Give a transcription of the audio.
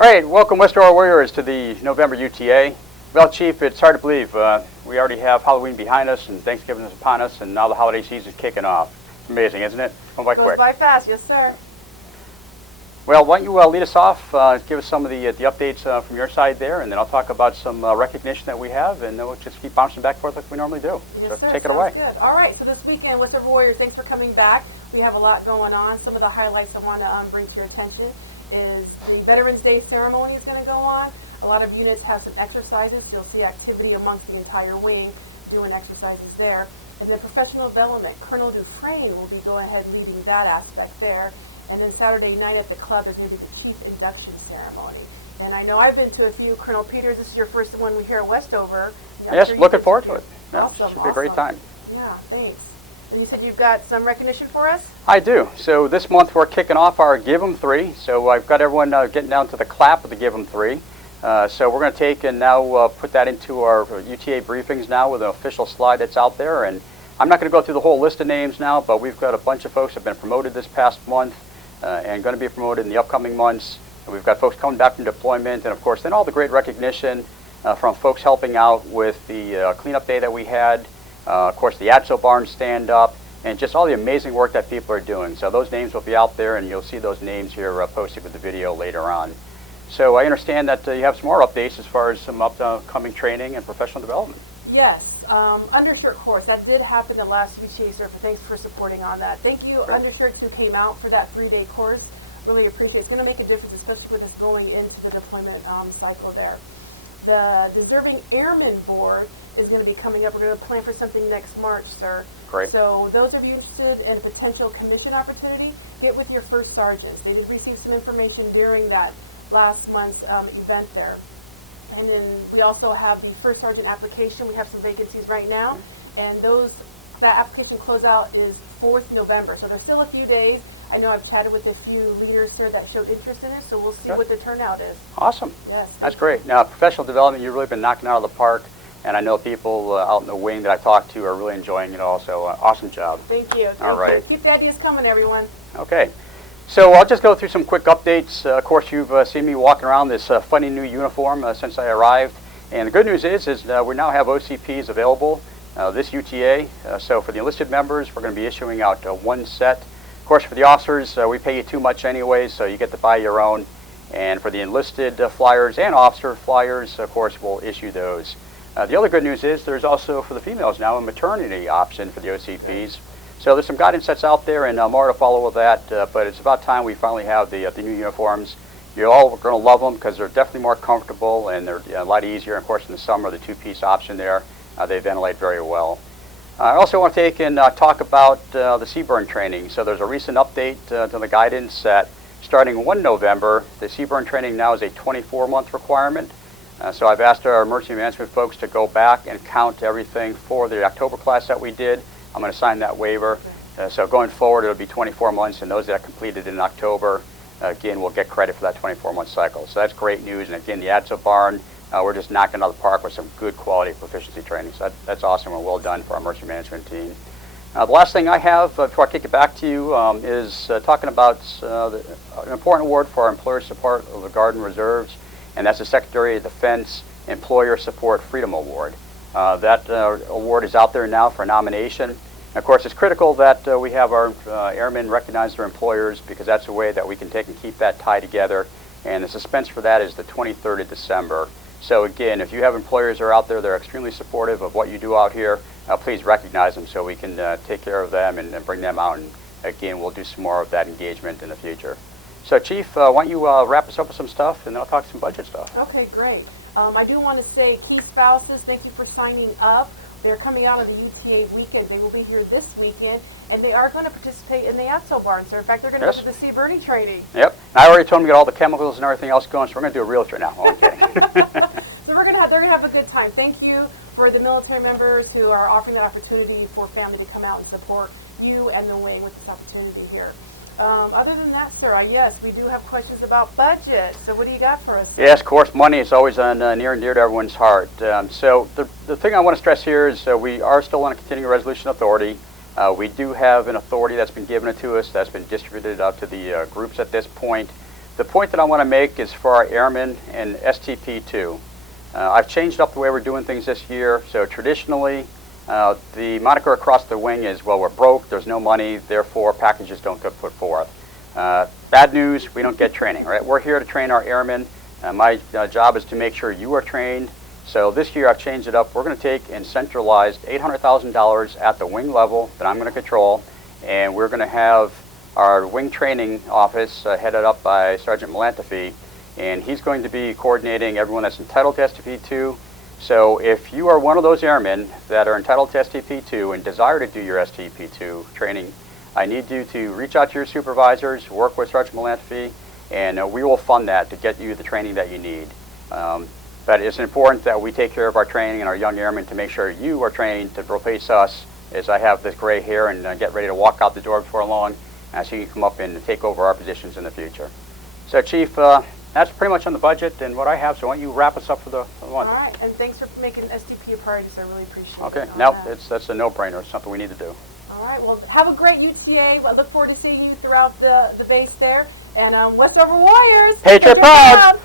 All right, welcome West Aurora Warriors to the November UTA. Well, Chief, it's hard to believe. We already have Halloween behind us and Thanksgiving is upon us, and now the holiday season is kicking off. It's amazing, isn't it? Going by quick. Goes by fast, yes, sir. Well, why don't you lead us off, give us some of the updates from your side there, and then I'll talk about some recognition that we have, and then we'll just keep bouncing back and forth like we normally do. Yes, so sir. take it away. Good. All right, so this weekend, West Aurora Warriors, thanks for coming back. We have a lot going on. Some of the highlights I want to bring to your attention is the Veterans Day ceremony is going to go on. A lot of units have some exercises. You'll see activity amongst the entire wing doing exercises there. And then professional development, Colonel Dufresne will be going ahead and leading that aspect there. And then Saturday night at the club is going to be the chief induction ceremony. And I know I've been to a few. Colonel Peters, this is your first one we hear at Westover. Yes, looking forward to it. Awesome, should be a great time. Yeah, thanks. And you said you've got some recognition for us? I do. So this month we're kicking off our Give 'em 3. So I've got everyone getting down to the clap of the Give 'em 3. So we're going to take and now put that into our UTA briefings now with an official slide that's out there. And I'm not going to go through the whole list of names now, but we've got a bunch of folks that have been promoted this past month and going to be promoted in the upcoming months. And we've got folks coming back from deployment, and of course then all the great recognition from folks helping out with the cleanup day that we had. Of course, the ATSO barn stand-up, and just all the amazing work that people are doing. So those names will be out there, and you'll see those names here posted with the video later on. So I understand that you have some more updates as far as some upcoming training and professional development. Yes, undershirt course. That did happen the last UTA surfer. Thanks for supporting on that. Thank you, Great. undershirts who came out for that 3-day course. Really appreciate it. It's going to make a difference, especially with us going into the deployment cycle there. The Deserving Airmen Board is going to be coming up. We're going to plan for something next March, sir. Great. So those of you interested in a potential commission opportunity, get with your first sergeants. They did receive some information during that last month's event there. And then we also have the first sergeant application. We have some vacancies right now. And that application closeout is 4th November. So there's still a few days. I know I've chatted with a few leaders, sir, that showed interest in it, so we'll see what the turnout is. Awesome. Yes. That's great. Now, professional development, you've really been knocking out of the park, and I know people out in the wing that I talked to are really enjoying it also. Awesome job. Thank you. All right. Keep the ideas coming, everyone. Okay. So I'll just go through some quick updates. Of course, you've seen me walking around this funny new uniform since I arrived. And the good news is we now have OCPs available this UTA. So for the enlisted members, we're going to be issuing out one set. Of course, for the officers, we pay you too much anyway, so you get to buy your own. And for the enlisted flyers and officer flyers, of course, we'll issue those. The other good news is there's also, for the females now, a maternity option for the OCPs. So there's some guidance that's out there, and more to follow with that, but it's about time we finally have the new uniforms. You're all going to love them because they're definitely more comfortable, and they're a lot easier. Of course, in the summer, the two-piece option there, they ventilate very well. I also want to take and talk about the CBURN training. So there's a recent update to the guidance that starting 1 November, the CBURN training now is a 24-month requirement. So I've asked our emergency management folks to go back and count everything for the October class that we did. I'm going to sign that waiver. So going forward, it'll be 24 months, and those that completed in October, again, will get credit for that 24-month cycle. So that's great news. And again, the ATSO barn, we're just knocking out of the park with some good quality proficiency training. So that's awesome and well done for our emergency management team. The last thing I have before I kick it back to you is talking about an important award for our employer support of the Guard and Reserves, and that's the Secretary of Defense Employer Support Freedom Award. That award is out there now for nomination. And of course, it's critical that we have our airmen recognize their employers, because that's a way that we can take and keep that tie together. And the suspense for that is the 23rd of December. So again, if you have employers that are out there that are extremely supportive of what you do out here, please recognize them so we can take care of them and bring them out. And again, we'll do some more of that engagement in the future. So Chief, why don't you wrap us up with some stuff, and then I'll talk some budget stuff. Okay, great. I do want to say, key spouses, thank you for signing up. They're coming out on the UTA weekend. They will be here this weekend, and they are going to participate in the ATSO barn. So in fact, they're going to go to the CBURN training. Yep. I already told them to get all the chemicals and everything else going, so we're going to do a real trip now. Okay. So they're going to have a good time. Thank you for the military members who are offering that opportunity for family to come out and support you and the wing with this opportunity here. Other than that, sir, yes, we do have questions about budget. So what do you got for us? Yes, of course, money is always near and dear to everyone's heart. So the thing I want to stress here is we are still on a continuing resolution authority. We do have an authority that's been given to us, that's been distributed out to the groups at this point. The point that I want to make is for our airmen and STP2. I've changed up the way we're doing things this year. So traditionally, the moniker across the wing is, well, we're broke, there's no money, therefore packages don't get put forth. Bad news, we don't get training, right? We're here to train our airmen. My job is to make sure you are trained. So this year I've changed it up. We're going to take and centralize $800,000 at the wing level that I'm going to control, and we're going to have our wing training office headed up by Sergeant Melantafi, and he's going to be coordinating everyone that's entitled to STP2. So if you are one of those airmen that are entitled to STP2 and desire to do your STP2 training, I need you to reach out to your supervisors, work with Sergeant Melantafi, and we will fund that to get you the training that you need. But it's important that we take care of our training and our young airmen to make sure you are trained to replace us as I have this gray hair and get ready to walk out the door before long, so you can come up and take over our positions in the future. So Chief, that's pretty much on the budget and what I have, so why don't you wrap us up for the month. All right, and thanks for making SDP a priority, so I really appreciate it. Okay, now that's a no-brainer. It's something we need to do. All right, well, have a great UTA. I look forward to seeing you throughout the base there. And Westover Warriors! Patriot proud!